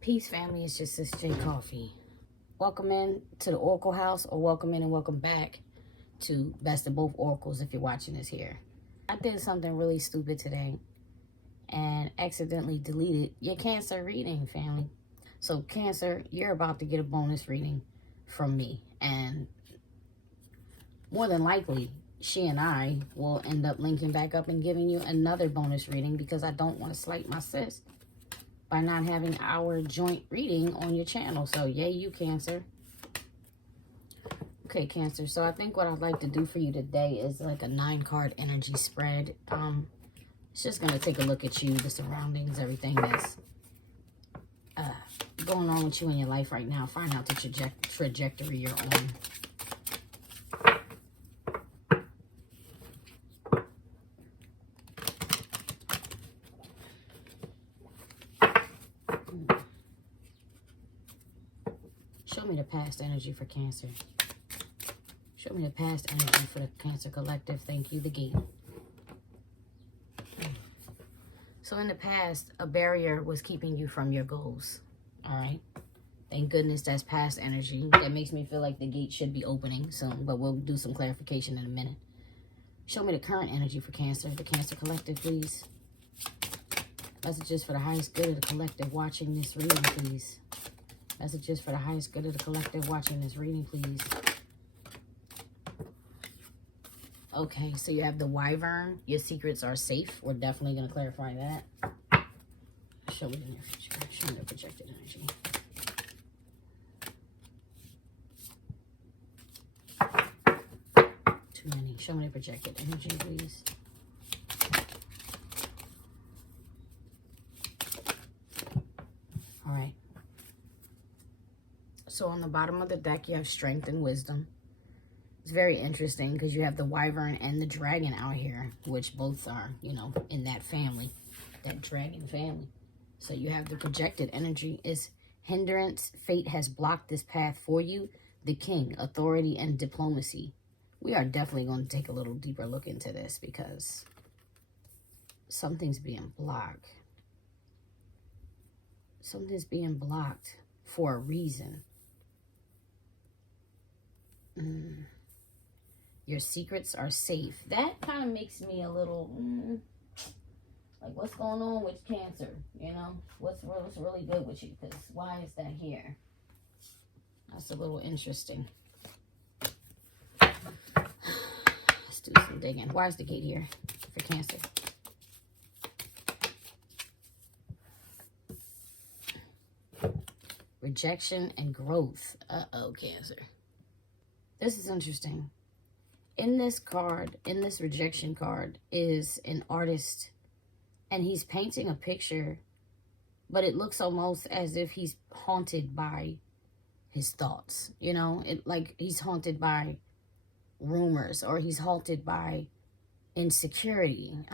Peace, family. It's just Sis J Coffee. Welcome in to the Oracle House, or welcome in and welcome back to Best of Both Oracles if you're watching this here. I did something really stupid today and accidentally deleted your Cancer reading, family. So Cancer, you're about to get a bonus reading from me, and more than likely she and I will end up linking back up and giving you another bonus reading, because I don't want to slight my sis by not having our joint reading on your channel. So yay you, Cancer. Okay, Cancer, so I think what I'd like to do for you today is like a 9-card energy spread. It's just going to take a look at you, the surroundings, everything that's going on with you in your life right now. Find out the trajectory you're on. Show me the past energy for Cancer. Show me the past energy for the Cancer Collective. Thank you, the gate. So in the past, a barrier was keeping you from your goals. All right. Thank goodness that's past energy. That makes me feel like the gate should be opening soon, but we'll do some clarification in a minute. Show me the current energy for Cancer, the Cancer Collective, please. Messages for the highest good of the collective watching this reading, please. Messages for the highest good of the collective watching this reading, please. Okay, so you have the Wyvern. Your secrets are safe. We're definitely going to clarify that. Show me the near future. Show me the projected energy. Too many. Show me the projected energy, please. All right. So on the bottom of the deck, you have strength and wisdom. It's very interesting because you have the Wyvern and the Dragon out here, which both are, you know, in that family, that Dragon family. So you have the projected energy is hindrance. Fate has blocked this path for you. The King, authority and diplomacy. We are definitely going to take a little deeper look into this because something's being blocked. Something's being blocked for a reason. Your secrets are safe. That kind of makes me a little, like, what's going on with Cancer? You know, what's really good with you? Because why is that here? That's a little interesting. Let's do some digging. Why is the gate here for Cancer? Rejection and growth. Uh-oh, Cancer. This is interesting. In this card, in this rejection card, is an artist, and he's painting a picture, but it looks almost as if he's haunted by his thoughts. You know, it like he's haunted by rumors, or he's haunted by insecurity,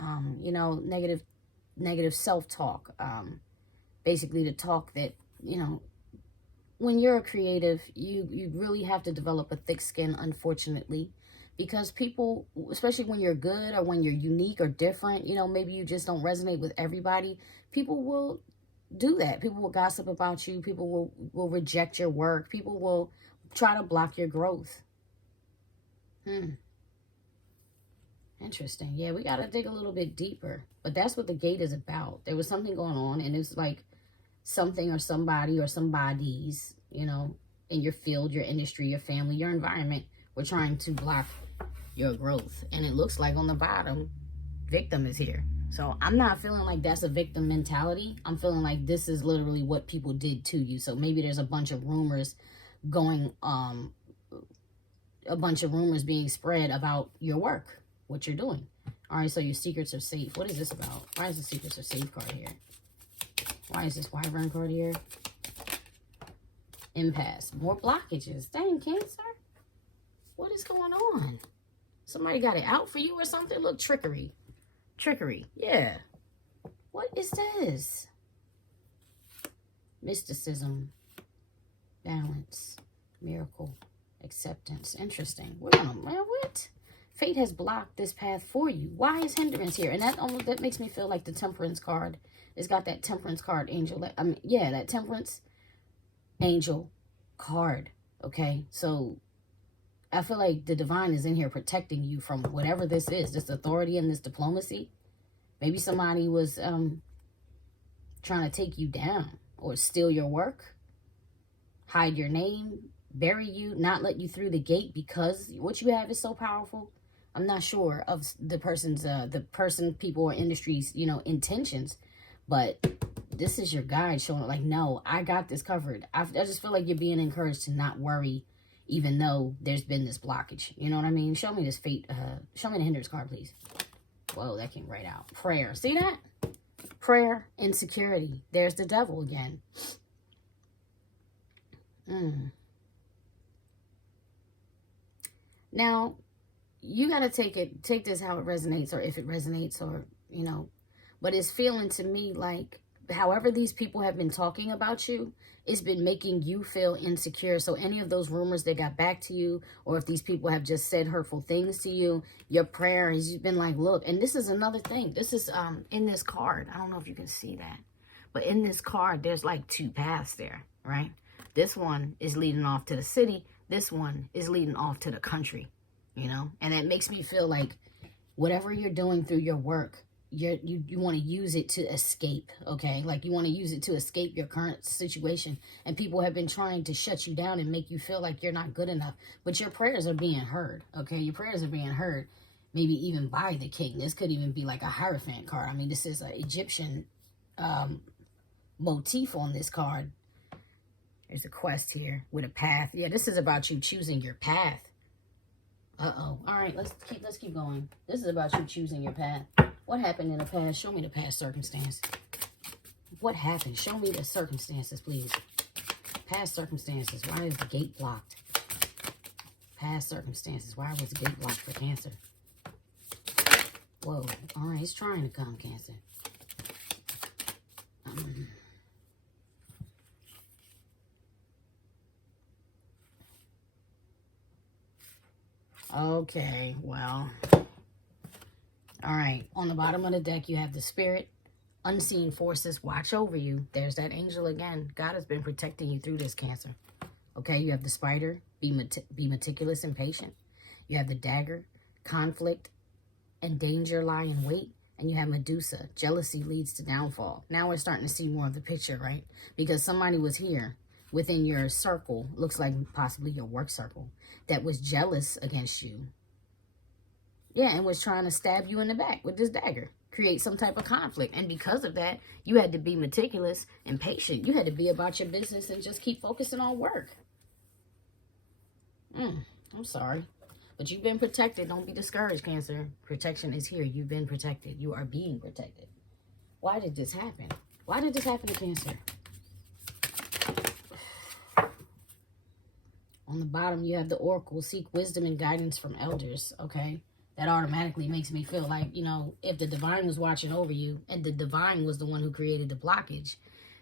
you know, negative self-talk, basically the talk that, you know, when you're a creative, you really have to develop a thick skin, unfortunately, because people, especially when you're good or when you're unique or different, you know, maybe you just don't resonate with everybody, people will do that. People will gossip about you. People will reject your work. People will try to block your growth. Interesting. Yeah, we got to dig a little bit deeper. But that's what the gate is about. There was something going on, and it's like something or somebody or somebodies, you know, in your field, your industry, your family, your environment, were trying to block your growth. And it looks like on the bottom, victim is here. So I'm not feeling like that's a victim mentality. I'm feeling like this is literally what people did to you. So maybe there's a bunch of rumors going, a bunch of rumors being spread about your work, what you're doing. All right, so your secrets are safe. What is this about? Why is the secrets are safe card here? Why is this Wyvern card here? Impasse. More blockages. Dang, Cancer. What is going on? Somebody got it out for you or something? Look, trickery. Trickery. Yeah. What is this? Mysticism. Balance. Miracle. Acceptance. Interesting. We're gonna, man, what? Fate has blocked this path for you. Why is hindrance here? And that makes me feel like the temperance card. It's got that temperance card angel. Yeah, that temperance angel card. Okay, so I feel like the divine is in here protecting you from whatever this is, this authority and this diplomacy. Maybe somebody was trying to take you down or steal your work, hide your name, bury you, not let you through the gate because what you have is so powerful. I'm not sure of the person's, people, or industry's, intentions, but this is your guide showing like, no, I got this covered. I just feel like you're being encouraged to not worry, even though there's been this blockage. You know what I mean? Show me this fate. Show me the hindrance card, please. Whoa, that came right out. Prayer. See that? Prayer, insecurity. There's the devil again. Now, you got to take this how it resonates, or if it resonates, or, but it's feeling to me like however these people have been talking about you, it's been making you feel insecure. So any of those rumors that got back to you, or if these people have just said hurtful things to you, your prayer has been like, look, and this is another thing. This is in this card. I don't know if you can see that, but in this card, there's like two paths there, right? This one is leading off to the city. This one is leading off to the country, and it makes me feel like whatever you're doing through your work, you want to use it to escape, okay? Like you want to use it to escape your current situation, and people have been trying to shut you down and make you feel like you're not good enough, but your prayers are being heard, okay? Your prayers are being heard, maybe even by the king. This could even be like a Hierophant card. I mean, this is an Egyptian motif on this card. There's a quest here with a path. Yeah, this is about you choosing your path. Uh-oh. All right, let's keep going. This is about you choosing your path. What happened in the past? Show me the past circumstance. What happened? Show me the circumstances, please. Past circumstances. Why is the gate blocked? Past circumstances. Why was the gate blocked for Cancer? Whoa. All right, he's trying to come, Cancer. Okay, well. All right, on the bottom of the deck, you have the Spirit. Unseen forces watch over you. There's that angel again. God has been protecting you through this, Cancer. Okay, you have the Spider. Be meticulous and patient. You have the Dagger. Conflict and danger lie in wait. And you have Medusa. Jealousy leads to downfall. Now we're starting to see more of the picture, right? Because somebody was here within your circle, looks like possibly your work circle, that was jealous against you. Yeah, and was trying to stab you in the back with this dagger. Create some type of conflict. And because of that, you had to be meticulous and patient. You had to be about your business and just keep focusing on work. I'm sorry. But you've been protected. Don't be discouraged, Cancer. Protection is here. You've been protected. You are being protected. Why did this happen? Why did this happen to Cancer? On the bottom, you have the Oracle. Seek wisdom and guidance from elders, okay? That automatically makes me feel like, if the divine was watching over you and the divine was the one who created the blockage,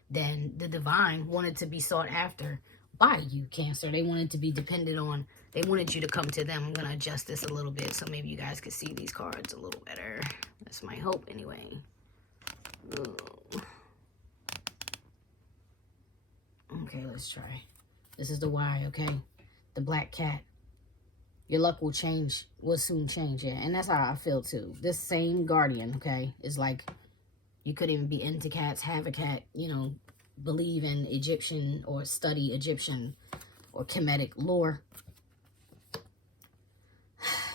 then the divine wanted to be sought after by you, Cancer. They wanted to be dependent on. They wanted you to come to them. I'm going to adjust this a little bit so maybe you guys can see these cards a little better. That's my hope anyway. Ooh. Okay, let's try. This is the Y, okay? The black cat. Your luck will change, will soon change, yeah. And that's how I feel too. This same guardian, okay, is like, you could even be into cats, have a cat, believe in Egyptian or study Egyptian or Kemetic lore.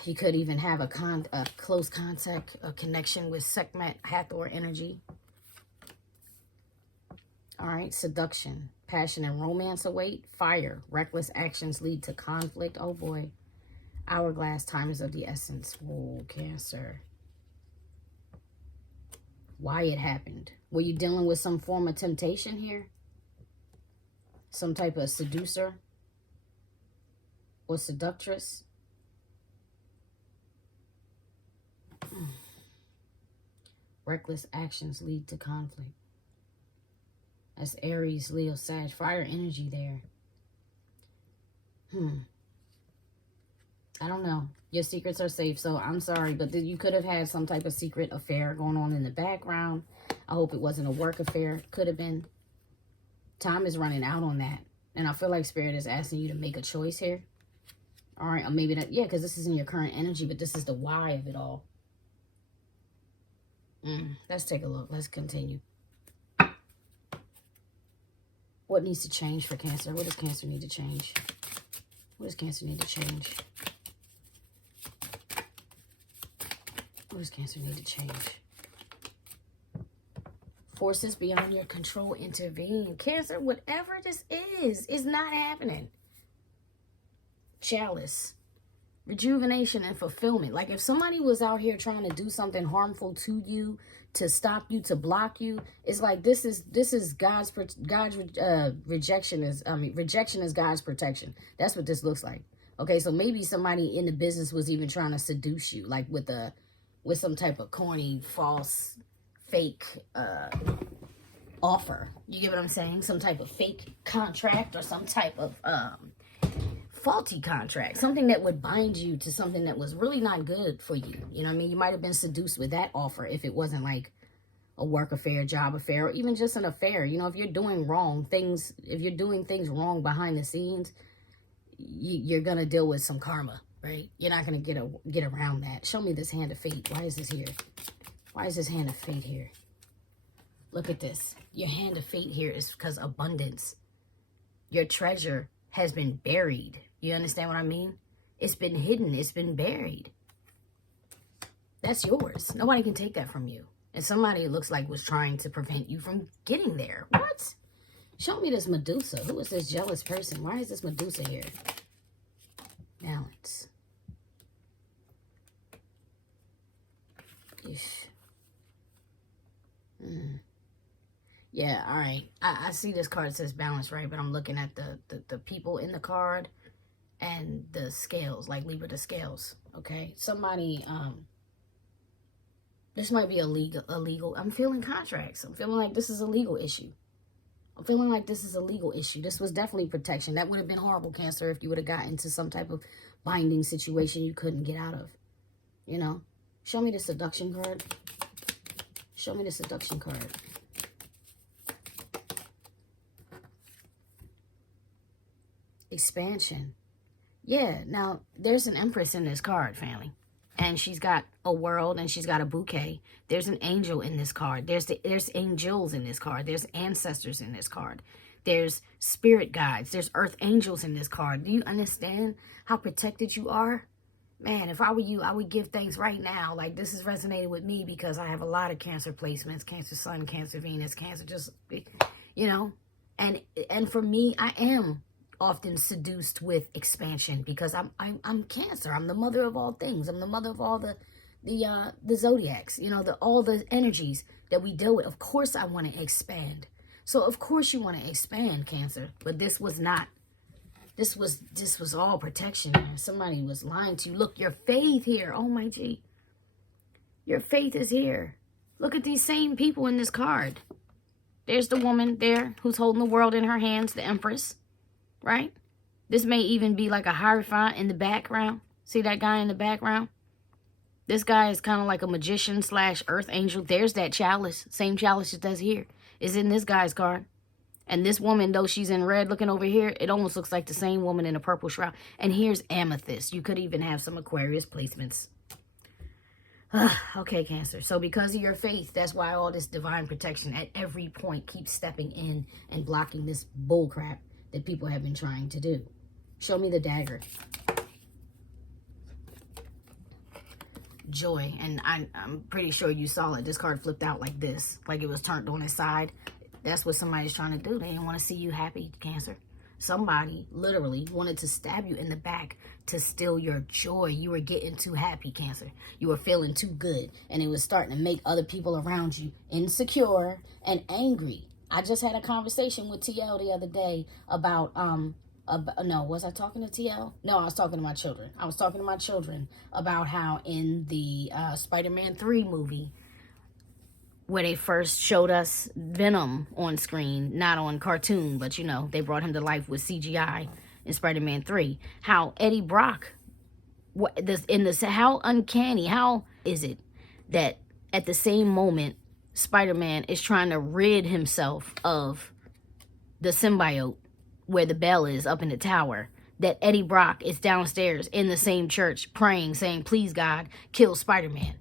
You could even have a close contact, a connection with Sekhmet, Hathor energy. All right, seduction, passion and romance await. Fire, reckless actions lead to conflict. Oh boy. Hourglass, time is of the essence. Whoa, Cancer. Why it happened? Were you dealing with some form of temptation here? Some type of seducer or seductress? Reckless actions lead to conflict. That's Aries, Leo, Sag, fire energy there. I don't know. Your secrets are safe. So I'm sorry, but you could have had some type of secret affair going on in the background. I hope it wasn't a work affair. Could have been. Time is running out on that. And I feel like Spirit is asking you to make a choice here. All right, or maybe that, yeah, because this isn't your current energy, but this is the why of it all. Let's take a look. Let's continue. What needs to change for Cancer? What does Cancer need to change? What does Cancer need to change? What does Cancer need to change? Forces beyond your control intervene. Cancer, whatever this is not happening. Chalice. Rejuvenation and fulfillment. Like if somebody was out here trying to do something harmful to you, to stop you, to block you, it's like this is God's rejection is rejection is God's protection. That's what this looks like. Okay, so maybe somebody in the business was even trying to seduce you, like with some type of corny, false, fake offer. You get what I'm saying? Some type of fake contract or some type of faulty contract, something that would bind you to something that was really not good for you. You know what I mean? You might have been seduced with that offer if it wasn't like a work affair, job affair, or even just an affair. You know, if you're doing wrong things, if you're doing things wrong behind the scenes, you're going to deal with some karma, right? You're not going to get around that. Show me this hand of fate. Why is this here? Why is this hand of fate here? Look at this. Your hand of fate here is because abundance. Your treasure has been buried. You understand what I mean? It's been hidden. It's been buried. That's yours. Nobody can take that from you. And somebody, it looks like, was trying to prevent you from getting there. What? Show me this Medusa. Who is this jealous person? Why is this Medusa here? Balance. Ish. Yeah, all right. I see this card says balance, right? But I'm looking at the people in the card and the scales, like Libra the scales, okay? Somebody, this might be illegal. I'm feeling contracts. I'm feeling like this is a legal issue. I'm feeling like this is a legal issue. This was definitely protection. That would have been horrible, Cancer, if you would have gotten into some type of binding situation you couldn't get out of, you know? Show me the seduction card. Show me the seduction card. Expansion. Yeah, now there's an Empress in this card, family. And she's got a world and she's got a bouquet. There's an angel in this card. There's angels in this card. There's ancestors in this card. There's spirit guides. There's earth angels in this card. Do you understand how protected you are? Man, if I were you, I would give thanks right now. Like, this is resonating with me because I have a lot of Cancer placements. Cancer Sun, Cancer Venus, Cancer, just, you know. And for me, I am often seduced with expansion because I'm Cancer. I'm the mother of all things. I'm the mother of all the zodiacs, you know, all the energies that we deal with. Of course I want to expand. So of course you want to expand, Cancer, but this was not. This was all protection. Somebody was lying to you. Look, your faith here. Oh my G. Your faith is here. Look at these same people in this card. There's the woman there who's holding the world in her hands, the Empress. Right? This may even be like a Hierophant in the background. See that guy in the background? This guy is kind of like a magician / earth angel. There's that chalice. Same chalice it does here. Is in this guy's card. And this woman, though she's in red looking over here, it almost looks like the same woman in a purple shroud. And here's amethyst. You could even have some Aquarius placements. Okay, Cancer. So because of your faith, that's why all this divine protection at every point keeps stepping in and blocking this bullcrap that people have been trying to do. Show me the dagger. Joy. And I'm pretty sure you saw it. This card flipped out like this. Like it was turned on its side. That's what somebody's trying to do. They didn't want to see you happy, Cancer. Somebody literally wanted to stab you in the back to steal your joy. You were getting too happy, Cancer. You were feeling too good. And it was starting to make other people around you insecure and angry. I just had a conversation with TL the other day about, no, was I talking to TL? No, I was talking to my children. I was talking to my children about how in the Spider-Man 3 movie, where they first showed us Venom on screen, not on cartoon, but, you know, they brought him to life with CGI in Spider-Man 3, how Eddie Brock what this in this, how uncanny, how is it that at the same moment Spider-Man is trying to rid himself of the symbiote where the bell is up in the tower, that Eddie Brock is downstairs in the same church praying, saying, please God, kill Spider-Man.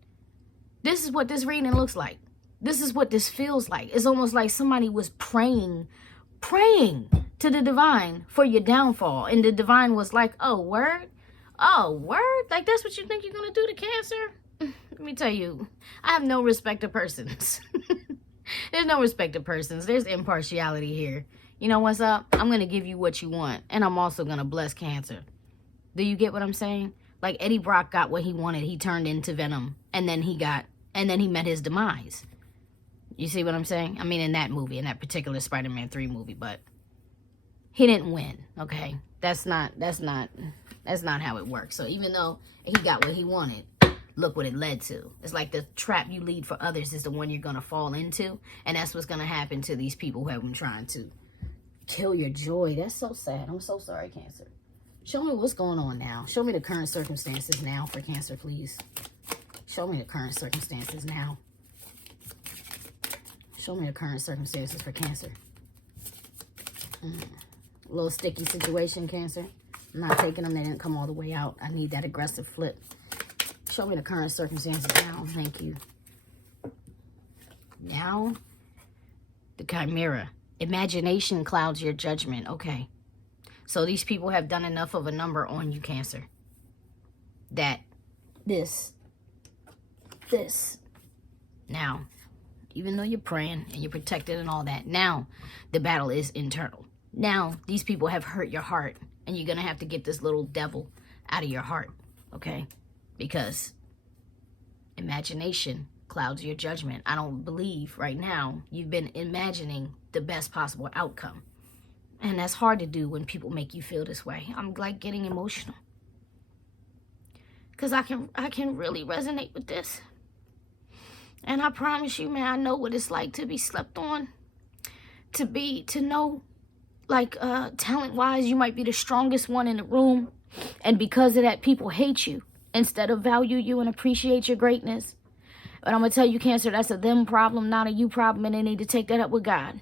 This is what this reading looks like. This is what this feels like. It's almost like somebody was praying to the divine for your downfall. And the divine was like, oh, word? Oh, word? Like, that's what you think you're going to do to Cancer? Let me tell you, I have no respect to persons. There's no respect to persons. There's impartiality here. You know what's up? I'm going to give you what you want. And I'm also going to bless Cancer. Do you get what I'm saying? Like, Eddie Brock got what he wanted. He turned into Venom. And then he met his demise. You see what I'm saying? I mean, in that movie, in that particular Spider-Man 3 movie, but he didn't win, okay? That's not how it works. So even though he got what he wanted, look what it led to. It's like the trap you lead for others is the one you're going to fall into. And that's what's going to happen to these people who have been trying to kill your joy. That's so sad. I'm so sorry, Cancer. Show me what's going on now. Show me the current circumstances now for Cancer, please. Show me the current circumstances now. Show me the current circumstances for Cancer. A little sticky situation, Cancer. I'm not taking them. They didn't come all the way out. I need that aggressive flip. Show me the current circumstances now. Thank you. Now, the Chimera. Imagination clouds your judgment. Okay. So these people have done enough of a number on you, Cancer, that this. Now, even though you're praying and you're protected and all that, now the battle is internal. Now, these people have hurt your heart, and you're going to have to get this little devil out of your heart, okay? Because imagination clouds your judgment. I don't believe right now you've been imagining the best possible outcome. And that's hard to do when people make you feel this way. I'm like getting emotional. Because I can really resonate with this. And I promise you, man, I know what it's like to be slept on. To know, like, talent-wise, you might be the strongest one in the room. And because of that, people hate you instead of value you and appreciate your greatness. But I'm going to tell you, Cancer, that's a them problem, not a you problem. And they need to take that up with God.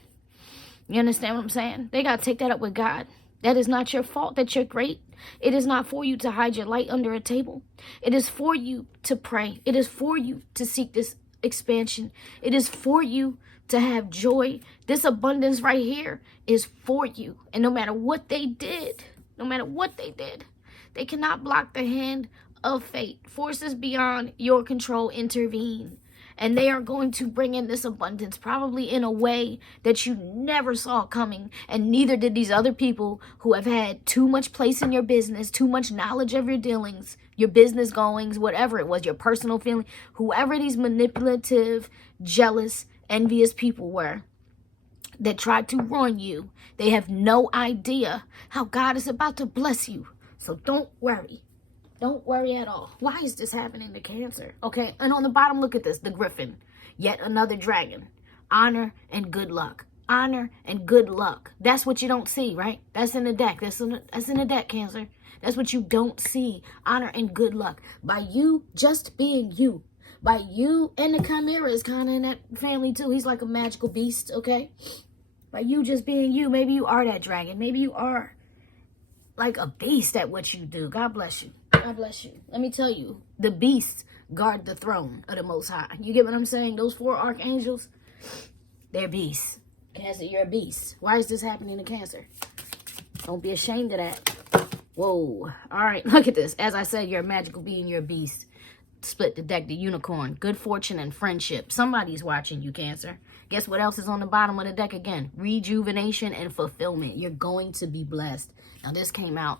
You understand what I'm saying? They got to take that up with God. That is not your fault that you're great. It is not for you to hide your light under a table. It is for you to pray. It is for you to seek this expansion. It is for you to have joy. This abundance right here is for you. And no matter what they did, they cannot block the hand of fate. Forces beyond your control intervene. And they are going to bring in this abundance probably in a way that you never saw coming. And neither did these other people who have had too much place in your business, too much knowledge of your dealings, your business goings, whatever it was, your personal feeling. Whoever these manipulative, jealous, envious people were that tried to ruin you, they have no idea how God is about to bless you. So don't worry. Don't worry at all. Why is this happening to Cancer? Okay, and on the bottom, look at this. The Griffin. Yet another dragon. Honor and good luck. Honor and good luck. That's what you don't see, right? That's in the deck. That's in the deck, Cancer. That's what you don't see. Honor and good luck. By you just being you. By you, and the Chimera is kind of in that family too. He's like a magical beast, okay? By you just being you. Maybe you are that dragon. Maybe you are like a beast at what you do. God bless you. God bless you. Let me tell you, the beasts guard the throne of the Most High. You get what I'm saying? Those 4 archangels, they're beasts. Cancer, you're a beast. Why is this happening to Cancer? Don't be ashamed of that. Whoa. All right, look at this. As I said, you're a magical being. You're a beast. Split the deck, the unicorn. Good fortune and friendship. Somebody's watching you, Cancer. Guess what else is on the bottom of the deck again? Rejuvenation and fulfillment. You're going to be blessed. Now, this came out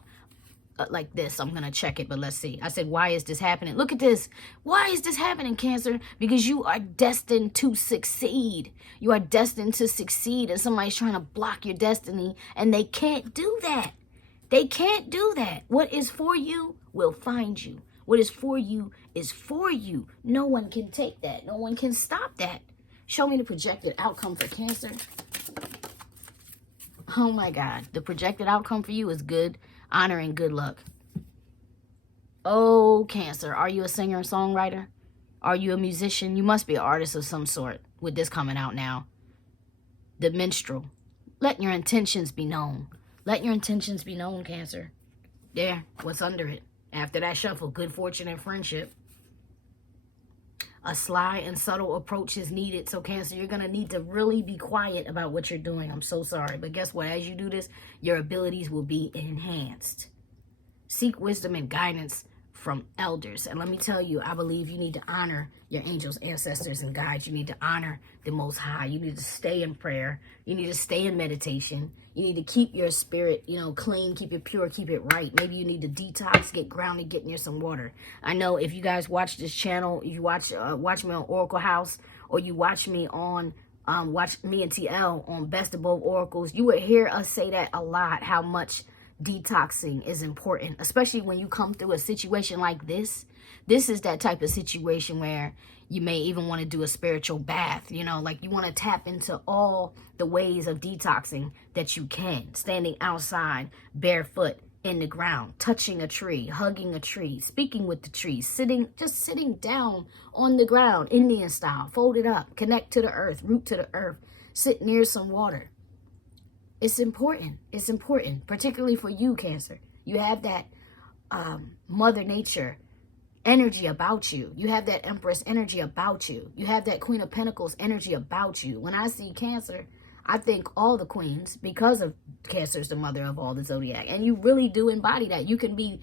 like this. I'm going to check it, but let's see. I said, why is this happening? Look at this. Why is this happening, Cancer? Because you are destined to succeed. You are destined to succeed, and somebody's trying to block your destiny, and they can't do that. They can't do that. What is for you will find you. What is for you is for you. No one can take that. No one can stop that. Show me the projected outcome for Cancer. Oh my God. The projected outcome for you is good honor and good luck. Oh, Cancer, are you a singer, songwriter? Are you a musician? You must be an artist of some sort with this coming out now. The minstrel. Let your intentions be known. Let your intentions be known, Cancer. There, what's under it? After that shuffle, good fortune and friendship. A sly and subtle approach is needed. So, Cancer, you're going to need to really be quiet about what you're doing. I'm so sorry. But guess what? As you do this, your abilities will be enhanced. Seek wisdom and guidance from elders. And let me tell you, I believe you need to honor your angels, ancestors, and guides. You need to honor the Most High. You need to stay in prayer. You need to stay in meditation. You need to keep your spirit, clean, keep it pure, keep it right. Maybe you need to detox, get grounded, get near some water. I know if you guys watch this channel, if you watch me on Oracle House, or you watch me on watch me and TL on Best of Both Oracles, you would hear us say that a lot, how much detoxing is important, especially when you come through a situation like this. This is that type of situation where you may even want to do a spiritual bath, like you want to tap into all the ways of detoxing that you can. Standing outside, barefoot in the ground, touching a tree, hugging a tree, speaking with the tree, just sitting down on the ground, Indian style, folded up, connect to the earth, root to the earth, sit near some water. It's important. It's important, particularly for you, Cancer. You have that Mother Nature energy about you. You have that Empress energy about you. You have that Queen of Pentacles energy about you. When I see Cancer, I think all the queens, because of Cancer is the mother of all the zodiac. And you really do embody that. You can be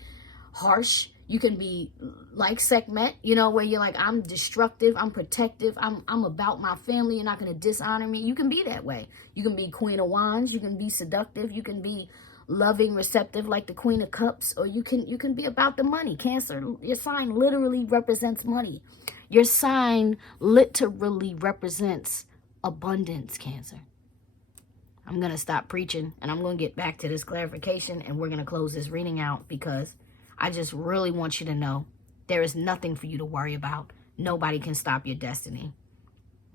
harsh. You can be like Sekhmet, where you're like, I'm destructive, I'm protective, I'm about my family, you're not going to dishonor me. You can be that way. You can be Queen of Wands, you can be seductive, you can be loving, receptive like the Queen of Cups, or you can be about the money. Cancer, your sign literally represents money. Your sign literally represents abundance, Cancer. I'm going to stop preaching, and I'm going to get back to this clarification, and we're going to close this reading out, because I just really want you to know there is nothing for you to worry about. Nobody can stop your destiny.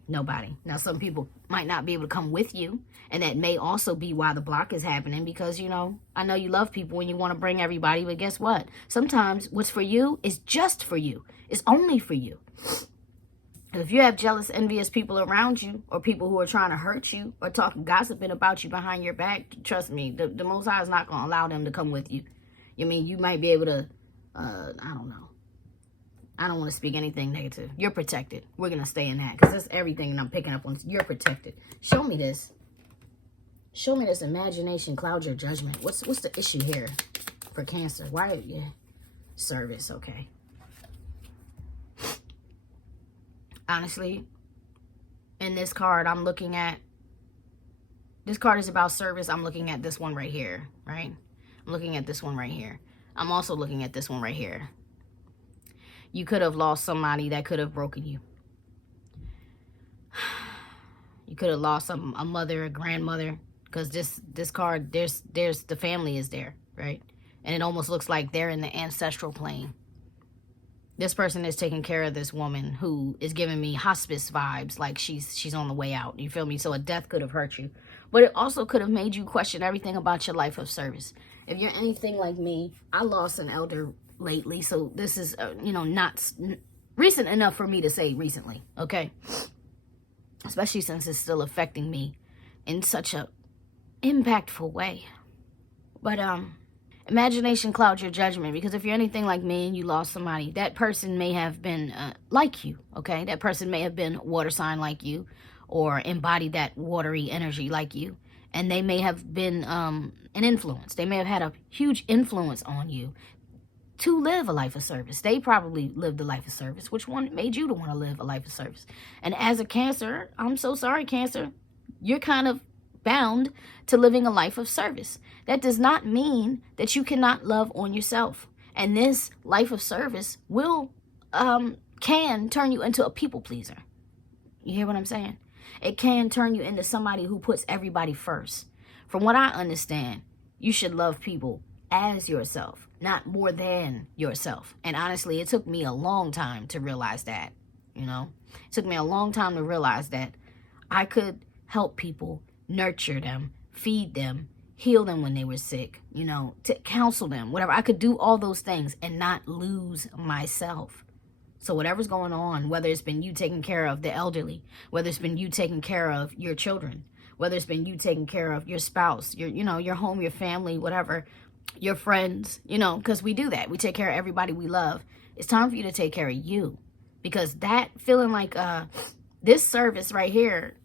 Nobody. Now, some people might not be able to come with you, and that may also be why the block is happening, because, I know you love people and you want to bring everybody, but guess what? Sometimes what's for you is just for you. It's only for you. If you have jealous, envious people around you, or people who are trying to hurt you or talking, gossiping about you behind your back, trust me, the Most High is not going to allow them to come with you. You might be able to, I don't know. I don't want to speak anything negative. You're protected. We're going to stay in that, because that's everything that I'm picking up on. You're protected. Show me this. Show me this. Imagination clouds your judgment. What's the issue here for Cancer? Why? Yeah. Service. Okay. Honestly, in this card, I'm looking at, this card is about service. I'm looking at this one right here, right? I'm looking at this one right here. I'm also looking at this one right here. You could have lost somebody that could have broken you. You could have lost a mother, a grandmother, because this card, there's the family is there, right? And it almost looks like they're in the ancestral plane. This person is taking care of this woman who is giving me hospice vibes, like she's on the way out. You feel me? So a death could have hurt you. But it also could have made you question everything about your life of service. If you're anything like me, I lost an elder lately. So this is, not recent enough for me to say recently, okay? Especially since it's still affecting me in such a impactful way. But, imagination clouds your judgment, because if you're anything like me and you lost somebody, that person may have been like you, okay? That person may have been water sign like you, or embodied that watery energy like you. And they may have been an influence. They may have had a huge influence on you to live a life of service. They probably lived a life of service. Which one made you to want to live a life of service? And as a Cancer, I'm so sorry, Cancer, you're kind of bound to living a life of service. That does not mean that you cannot love on yourself. And this life of service can turn you into a people pleaser. You hear what I'm saying? It can turn you into somebody who puts everybody first. From what I understand, you should love people as yourself, not more than yourself. And honestly, it took me a long time to realize that, It took me a long time to realize that I could help people, nurture them, feed them, heal them when they were sick, you know, to counsel them, whatever. I could do all those things and not lose myself. So whatever's going on, whether it's been you taking care of the elderly, whether it's been you taking care of your children, whether it's been you taking care of your spouse, your home, your family, whatever, your friends, because we do that. We take care of everybody we love. It's time for you to take care of you, because that feeling like this service right here,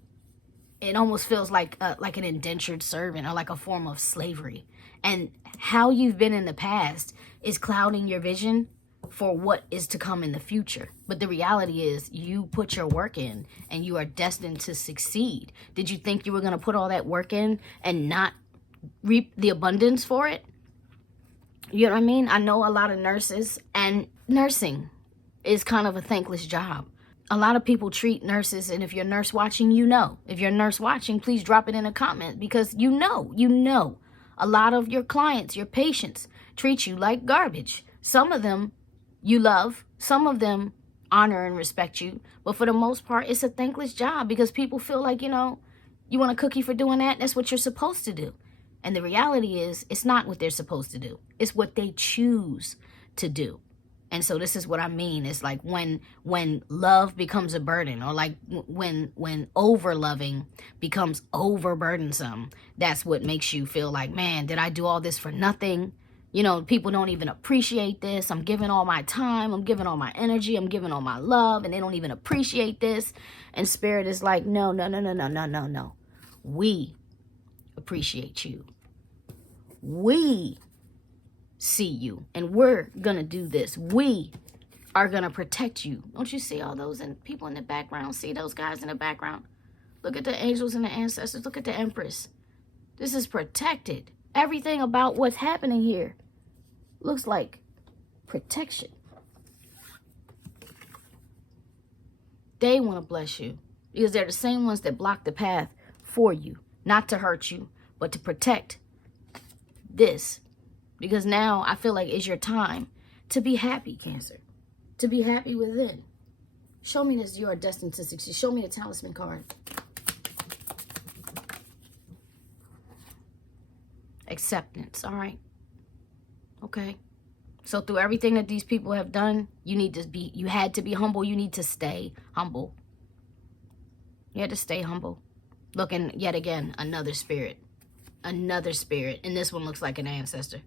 it almost feels like an indentured servant, or like a form of slavery. And how you've been in the past is clouding your vision for what is to come in the future. But the reality is, you put your work in and you are destined to succeed. Did you think you were going to put all that work in and not reap the abundance for it? You know what I mean? I know a lot of nurses, and nursing is kind of a thankless job. A lot of people treat nurses, and if you're nurse watching, you know. If you're nurse watching, please drop it in a comment, because you know. A lot of your clients, your patients, treat you like garbage. Some of them you love, some of them honor and respect you, but for the most part, it's a thankless job, because people feel like, you want a cookie for doing that? That's what you're supposed to do. And the reality is, it's not what they're supposed to do. It's what they choose to do. And so this is what I mean. It's like when love becomes a burden, or like when over loving becomes overburdensome, that's what makes you feel like, man, did I do all this for nothing? People don't even appreciate this. I'm giving all my time. I'm giving all my energy. I'm giving all my love, and they don't even appreciate this. And Spirit is like, no. We appreciate you. We see you, and we're gonna do this. We are gonna protect you. Don't you see all those people in the background? See those guys in the background? Look at the angels and the ancestors. Look at the Empress. This is protected. Everything about what's happening here looks like protection. They want to bless you, because they're the same ones that block the path for you, not to hurt you, but to protect this. Because now I feel like it's your time to be happy, Cancer. To be happy within. Show me this. You are destined to succeed. Show me the talisman card. Acceptance. All right. Okay. So through everything that these people have done, you had to be humble. You need to stay humble. You had to stay humble. Look, and yet again, another spirit. Another spirit. And this one looks like an ancestor.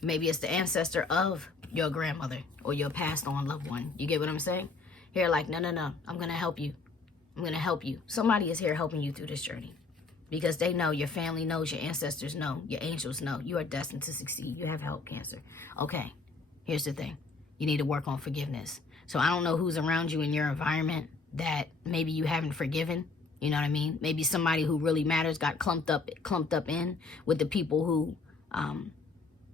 Maybe it's the ancestor of your grandmother or your passed on loved one. You get what I'm saying? Here, like, no. I'm going to help you. I'm going to help you. Somebody is here helping you through this journey. Because they know, your family knows, your ancestors know, your angels know. You are destined to succeed. You have help, Cancer. Okay, here's the thing. You need to work on forgiveness. So I don't know who's around you in your environment that maybe you haven't forgiven. You know what I mean? Maybe somebody who really matters got clumped up in with the people who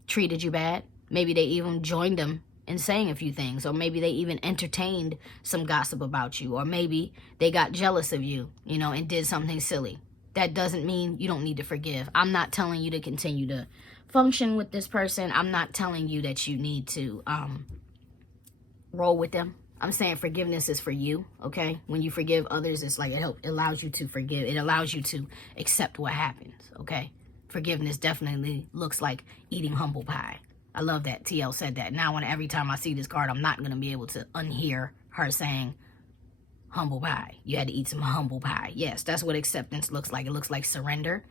treated you bad. Maybe they even joined them in saying a few things. Or maybe they even entertained some gossip about you. Or maybe they got jealous of you, and did something silly. That doesn't mean you don't need to forgive. I'm not telling you to continue to function with this person. I'm not telling you that you need to roll with them. I'm saying forgiveness is for you, okay? When you forgive others, it's like it allows you to forgive. It allows you to accept what happens, okay? Forgiveness definitely looks like eating humble pie. I love that TL said that. Now, every time I see this card, I'm not going to be able to unhear her saying humble pie. You had to eat some humble pie. Yes, that's what acceptance looks like. It looks like surrender.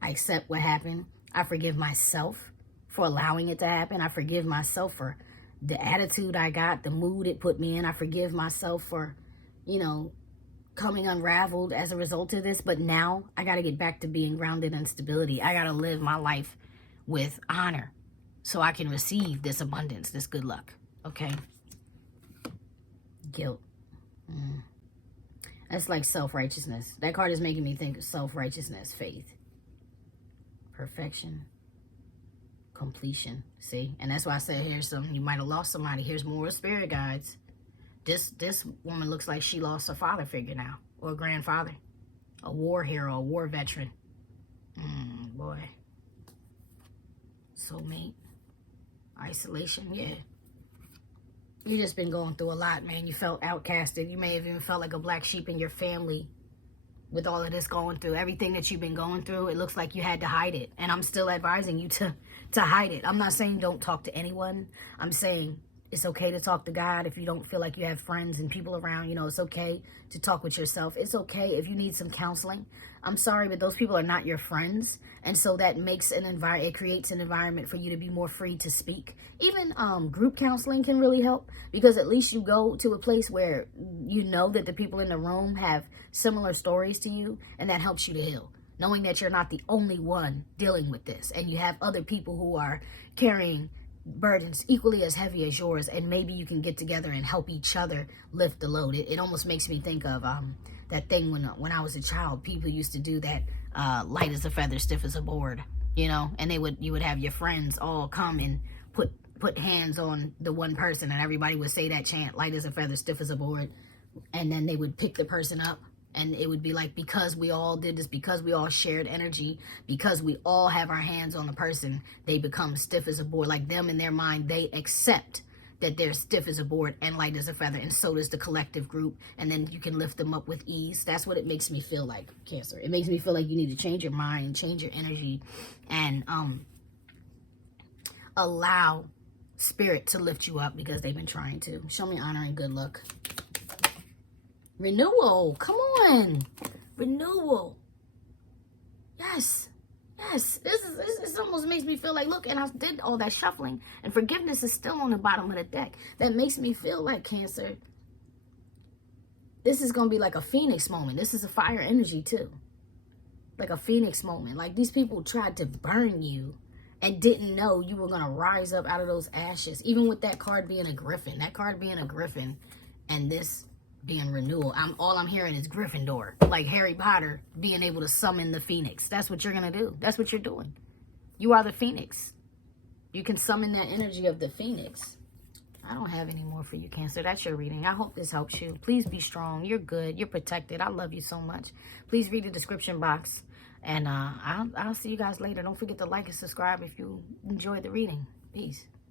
I accept what happened. I forgive myself for allowing it to happen. I forgive myself for the attitude I got, the mood it put me in. I forgive myself for, coming unraveled as a result of this. But now I got to get back to being grounded in stability. I got to live my life with honor so I can receive this abundance, this good luck. Okay? Guilt. That's like self-righteousness. That card is making me think of self-righteousness, faith, perfection, completion. See? And that's why I said here's something. You might have lost somebody. Here's more spirit guides. This woman looks like she lost a father figure now, or a grandfather, a war hero, a war veteran. Boy. Soulmate. Isolation. Yeah. You just been going through a lot, man. You felt outcasted. You may have even felt like a black sheep in your family. with all of this going through, everything that you've been going through. It looks like you had to hide it. And I'm still advising you to hide it. I'm not saying don't talk to anyone. I'm saying it's okay to talk to God if you don't feel like you have friends and people around. You know, it's okay to talk with yourself. It's okay if you need some counseling. I'm sorry, but those people are not your friends. And so that makes an environment, it creates an environment for you to be more free to speak. Even group counseling can really help, because at least you go to a place where you know that the people in the room have similar stories to you, and that helps you to heal. Knowing that you're not the only one dealing with this, and you have other people who are carrying burdens equally as heavy as yours, and maybe you can get together and help each other lift the load. It almost makes me think of that thing when I was a child. People used to do that, light as a feather, stiff as a board, you know, and you would have your friends all come and put hands on the one person, and everybody would say that chant, light as a feather, stiff as a board, and then they would pick the person up. And it would be like, because we all did this, because we all shared energy, because we all have our hands on the person, they become stiff as a board. Like, them in their mind, they accept that they're stiff as a board and light as a feather, and so does the collective group, and then you can lift them up with ease. That's what it makes me feel like, Cancer. It makes me feel like you need to change your mind, change your energy, and allow spirit to lift you up, because they've been trying to. Show me honor and good luck. Renewal. Come on. Renewal. Yes. Yes. This almost makes me feel like, look, and I did all that shuffling, and forgiveness is still on the bottom of the deck. That makes me feel like, Cancer, this is going to be like a phoenix moment. This is a fire energy too. Like a phoenix moment. Like, these people tried to burn you and didn't know you were going to rise up out of those ashes. Even with that card being a griffin. That card being a griffin, and this being renewal. All I'm hearing is Gryffindor, like Harry Potter being able to summon the phoenix. That's what you're gonna do. That's what you're doing. You are the phoenix. You can summon that energy of the phoenix. I don't have any more for you, Cancer. That's your reading. I hope this helps you. Please be strong. You're good. You're protected. I love you so much. Please read the description box, and I'll see you guys later. Don't forget to like and subscribe if you enjoyed the reading. Peace.